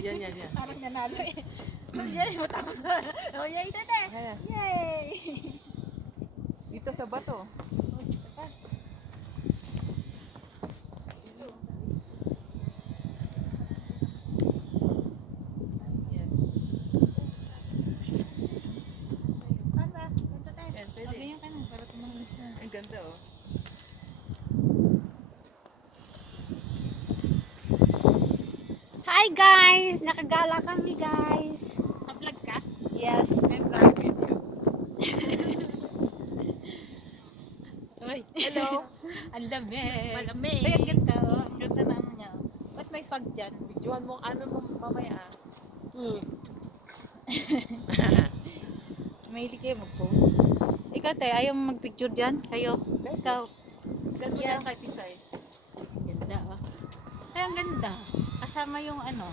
Yan. Parang nanalo eh. Yay, matapos na. Oh, yay, tete. Ayan. Yay. Dito sa bato. Oh, dito pa. Yan. Para, ganito tayo. Yan, pwede. Oh, ganyan ka na, para tumangis na. Ang ganda oh. Hi guys! Nakagala kami guys. Ka-vlog ka? Yes. May vlog. Video. Uy. Hello. Ang lamig. Malamig. Ay, ang ganda oh. Ang ganda na ano niya. Ba't may fog dyan? Videohan mo ano mo mamaya ah. Mahilig kayo mag-post. Ikaw tayo, ayaw mo mag-picture dyan? Kayo. Ikaw. Ganda Yan. yan kay Pisay. Ganda oh. Ay, ang ganda. Kasama yung ano.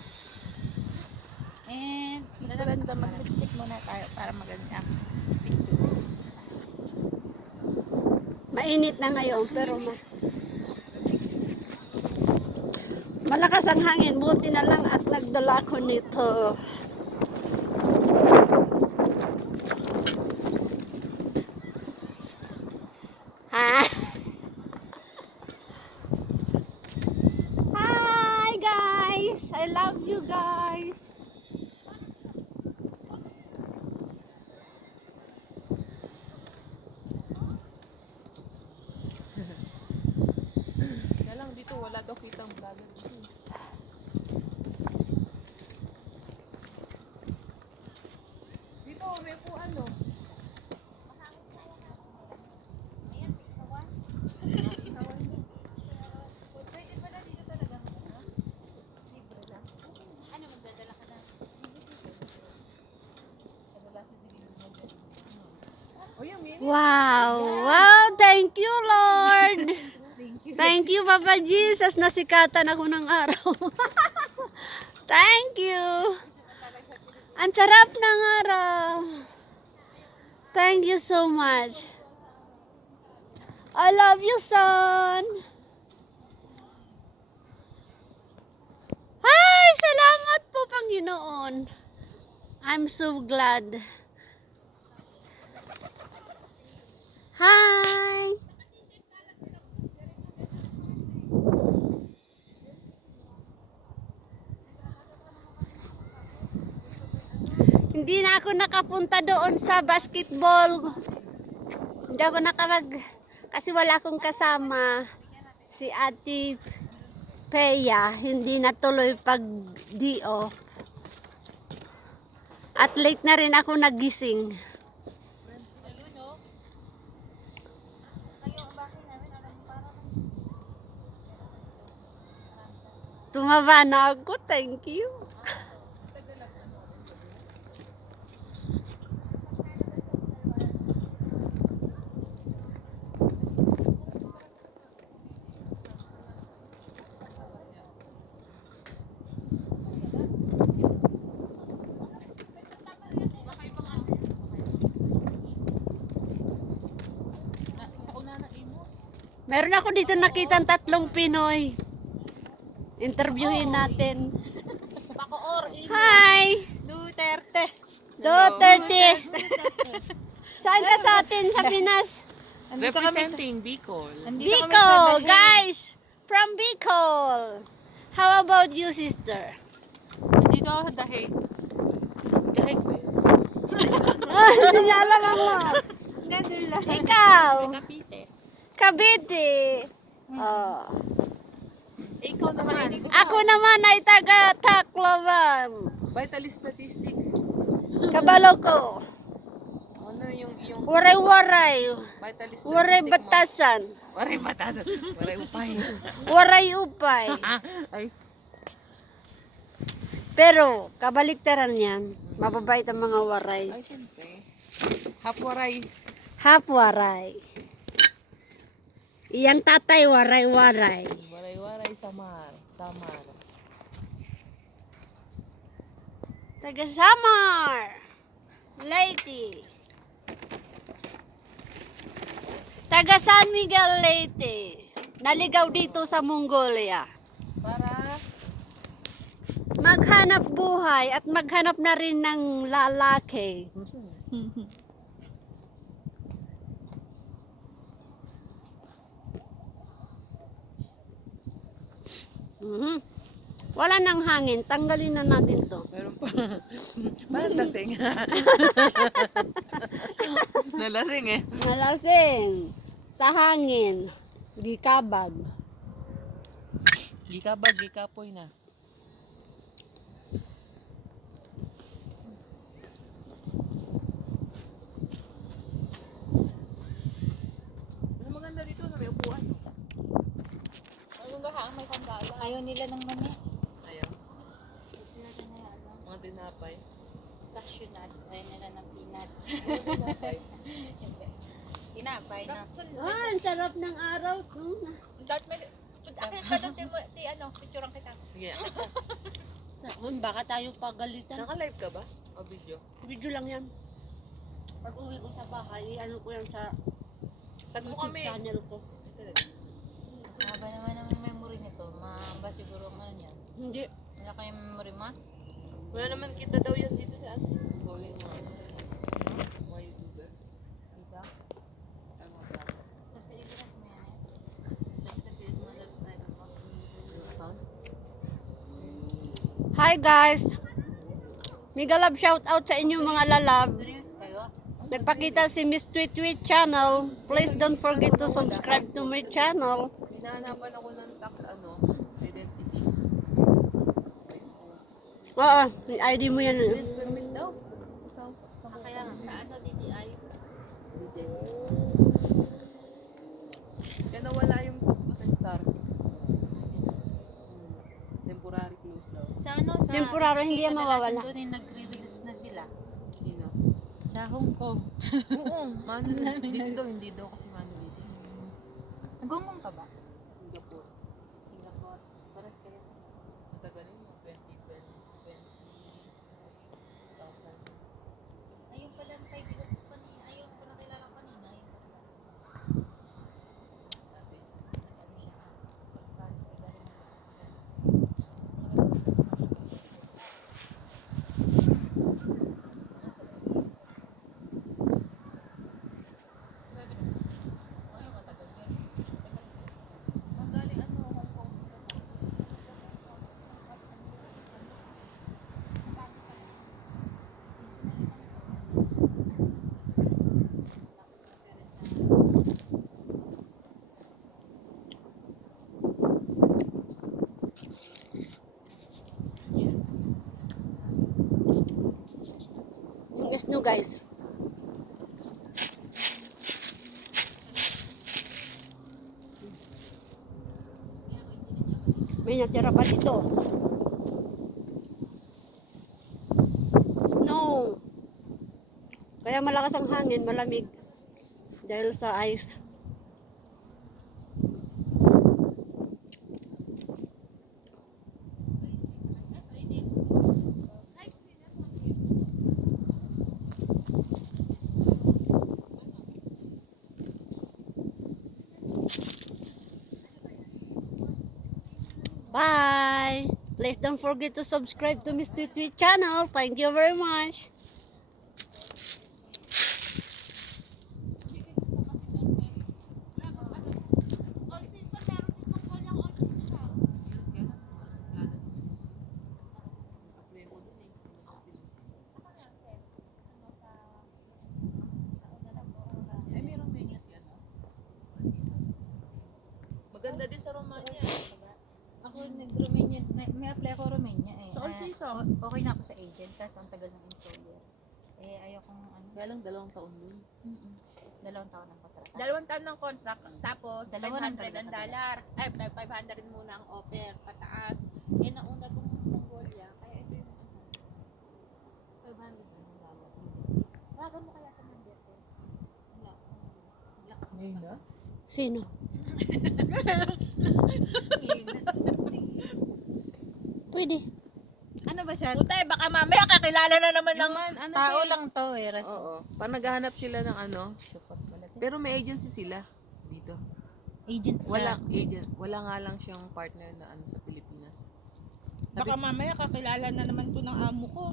And, Mas maganda mag-lipstick muna tayo para maganda ang picture. Mainit na ngayon pero malakas ang hangin. Buti na lang at nagdala ko nito. Ha? Hi guys! I love you guys! Kaya lang dito wala daw kitang vlogger dito. Dito may upuan no. Ano, magdadala ka na? Oh yung mini. Wow! Wow! Thank you, Lord! Thank you. Thank you, Papa Jesus. Nasikatan ako ng araw. Thank you. Ang sarap ng araw. Thank you so much. I love you, son. Hi! Salamat po, Panginoon. I'm so glad. Hi! Hindi na ako nakapunta doon sa basketball. Hindi ako kasi wala akong kasama. Si Ate Peya, hindi natuloy pag DO. At late na rin ako nagising. Tumaba na ako, thank you. Meron ako dito nakitang 3 Pinoy. Interviewin natin. Hi! Duterte. Duterte! Saan ka sa atin sa Pinas? Representing Bicol. Bicol, guys! From Bicol! How about you, sister? Dito ako sa Dahig. Kahit ba? Hindi niya alam ako. Ganda lang. Ikaw, Kapite. Cavite. Oh. Ikaw naman. Ako naman ay taga Tacloban. Vital statistic. Kabalo ko. Ano yung Waray-waray. vital statistic Waray mo? batasan. Waray batasan. Waray upay. Waray upay. Ay. Pero, kabaliktaran yan. Mababait ang mga waray. Ay, siyempre. Hapwaray. Hapwaray. Iyang tatay, waray-waray. Waray-waray samar. Samar. Taga Samar. Leyte. Taga San Miguel, Leyte. Naligaw dito sa Mongolia. Para maghanap buhay at maghanap na rin ng lalaki. Mhm. Wala nang hangin, tanggalin na natin to. Meron pa. Parang lasing. Nalasing eh. Malasing. Sa hangin. Gikabag. Gikabag, gikapoy na. Ano maganda dito na may upuan. Ayaw nila ng mani. Ayaw. Mga tinapay. Cashew nuts. Ayaw nila ng peanut. Tinapay. Tinapay na. Ah, ang sarap ng araw. Akit ka doon, picturean kita. Sige. Baka tayo pagalitan. Naka-live ka ba? O video? Video lang yan. Pag uwi ko sa bahay, ano ko yan sa Tag mo YouTube kami. channel ko. Haba naman ang memory nito. Maba siguro ang ano niyan. Hindi. Wala kayong memory ma? Wala naman kita daw yan dito sa atin. Going mga mga YouTuber. Dito? Ay, mga vlogger. Sa Pilipinas mo yan. Hi guys! Mega love shout out sa inyo mga lalab. Serious kayo? Nagpakita si Miss Tweet Tweet channel. Please don't forget to subscribe to my channel. Hinahanapan ako ng tax identity. Oo, may ID mo yan. Business permit daw. Sa Kaya nga. Sa ano, DTI? Kaya nawala yung post ko sa Star. Temporary close daw. Sa ano? Sa Temporary, hindi yan kadalasan mawawala. Doon yung nagre-release na sila. Sino? Sa Hong Kong. Oo, manual. Hindi daw kasi manual dito. Nag-Hong ka ba? Singapore. Singapore. Paras kayo. Matagal yun, mga 20,000. Ayun pala ang kaibigan ko kanina. Ayun ko nakilala kanina. Ayun pala. Dati. Magaling ano, Hong Kong, Singapore. Yung snow guys. May natira pa dito. Snow. Kaya malakas ang hangin, malamig. Dahil sa ice. Bye! Please don't forget to subscribe to Mr. Tweet channel. Thank you very much. Ay, meron menu si ano? Season. Maganda din sa Romania. Ako nag-Romania. May apply ako Romania eh. Sa all season. Okay na ako sa agent. Kaso ang tagal ng employer. Eh ayaw kong ano. Kaya lang 2 taon dun. 2 taon ng kontrata. 2 taon ng contract, tapos Dalawa ng 500 ang dollar. Ay, 500 muna ang offer, pataas. Eh, nauna itong Mongolia, kaya ito yung ano. 500 ang dollar. Tawagan mo kaya sa number ko. Wala. Ngayon na? Sino? Pwede. Ano ba siya? Putay, baka mamaya kakilala na naman ng... Ano Tao siya? lang to eh. Raso. Oo. Pag naghahanap sila ng ano, Support pala to. pero may agency sila dito. Agent siya. Walang agent. Wala nga lang siyang partner na ano sa Pilipinas. Baka mamaya kakilala na naman to ng amo ko.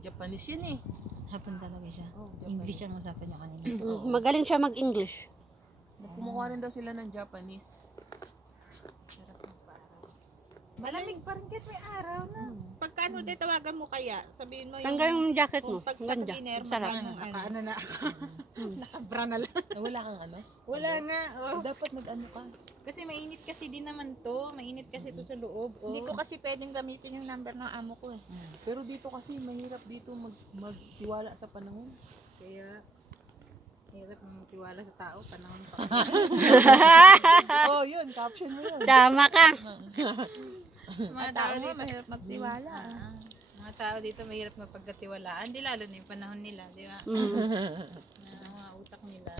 Japanese yun eh. Hapon talaga siya. Oh, English ang usapan niya kanina. Magaling siya mag-English. Kumukuha rin daw sila ng Japanese. Sarap magpa-araw. Malamig pa rin kahit may araw na. Pagka ano de, tawagan mo kaya. Sabihin mo Tanggal yung jacket mo. kung pag Ang sa ganda. cleaner, Sarap. magkano ang ano. Na ako. Nakabra na lang. Wala kang ano? Wala nga. Oh. Dapat nag-ano ka. Kasi mainit kasi din naman to. Mainit kasi to sa loob. Oh. Hindi ko kasi pwedeng gamitin yung number ng amo ko eh. Pero dito kasi mahirap dito magtiwala sa panahon. Kaya, hirap magtiwala sa tao. Panahon pa. Oh, yun. Caption mo yun. Tama ka. Mga Ang tao tao mo, dito. mahirap magtiwala. Mga tao dito mahirap mapagkatiwalaan. Di lalo na yung panahon nila. Di ba? Mm. Na mga utak nila.